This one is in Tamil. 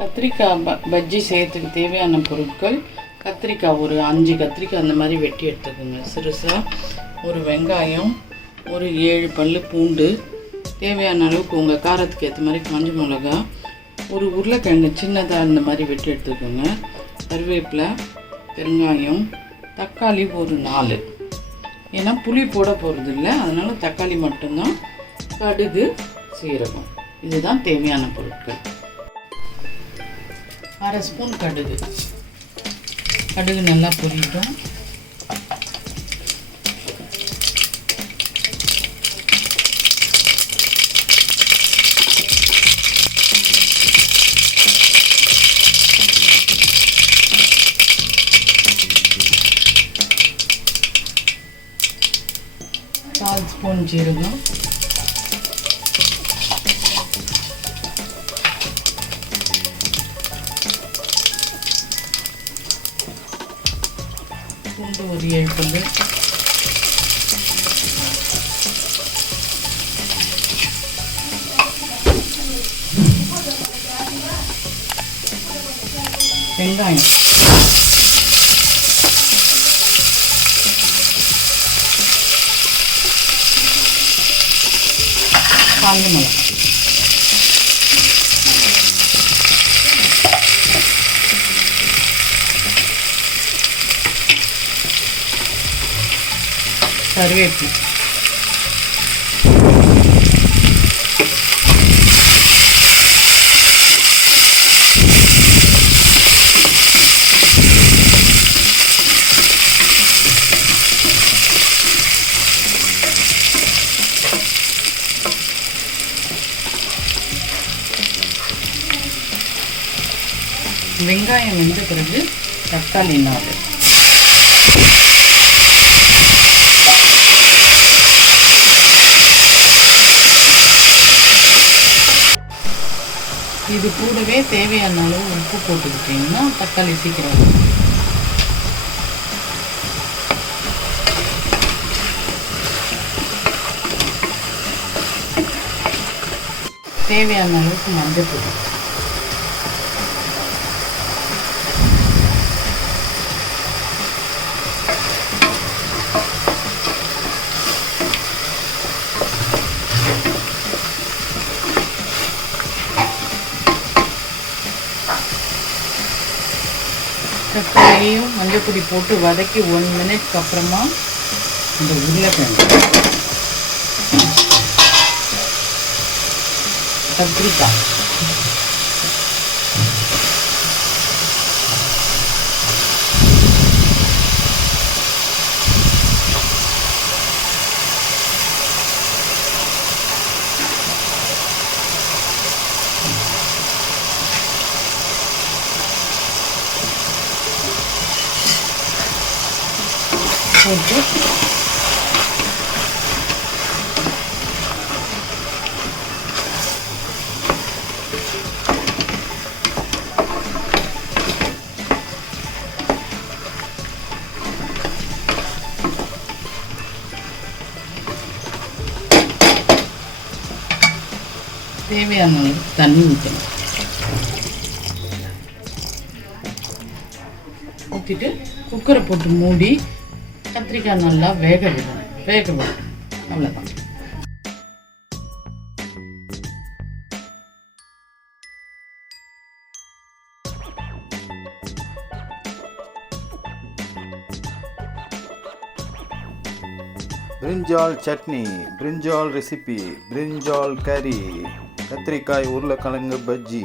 கத்திரிக்காய் பஜ்ஜி செய்யறதுக்கு தேவையான பொருட்கள்: கத்திரிக்காய் ஒரு 5 கத்திரிக்காய் அந்த மாதிரி வெட்டி எடுத்துக்கோங்க சிறுசாக. ஒரு வெங்காயம், ஒரு 7 பல் பூண்டு, தேவையான அளவுக்கு உங்கள் காரத்துக்கு ஏற்ற மாதிரி காஞ்ச மிளகா, ஒரு உருளைக்கிழங்கு சின்னதாக இந்த மாதிரி வெட்டி எடுத்துக்கோங்க, கருவேப்பிலை, பெருங்காயம், தக்காளி ஒரு 4. ஏன்னா புளி போட போகிறது இல்லை, அதனால் தக்காளி மட்டும்தான். கடுகு, சீரகம், இதுதான் தேவையான பொருட்கள். 1/2 ஸ்பூன் கடுகு. கடுகு நல்லா பொரியட்டும். கால் ஸ்பூன் ஜீரகம், பூண்டு ஒரு 7 பல், வெங்காயம், காஞ்ச மிளகாய், கருவேப்பிலை, வெங்காயம் வெந்த பிறகு தக்காளி 4. இது கூடவே தேவையான அளவு உப்பு போட்டுக்கிட்டிங்கன்னா தக்காளி சீக்கிரம். தேவையான அளவுக்கு மஞ்சள் தூள். தக்காளியும் மஞ்சள் பொடி போட்டு வதக்கி 1 மினிட்க்கு அப்புறமா இந்த உருளைக்கிழங்கு, கத்திரிக்காய், போட்டு தேவையான அளவுக்கு தண்ணி ஊற்றணும். ஊற்றிட்டு குக்கரை போட்டு மூடி கத்திரிக்காய் நல்லா வேக விடணும். அவ்வளோதான். Brinjal Chutney, Brinjal Recipe, Brinjal Curry, கத்திரிக்காய் உருளைக்கிழங்கு பஜ்ஜி.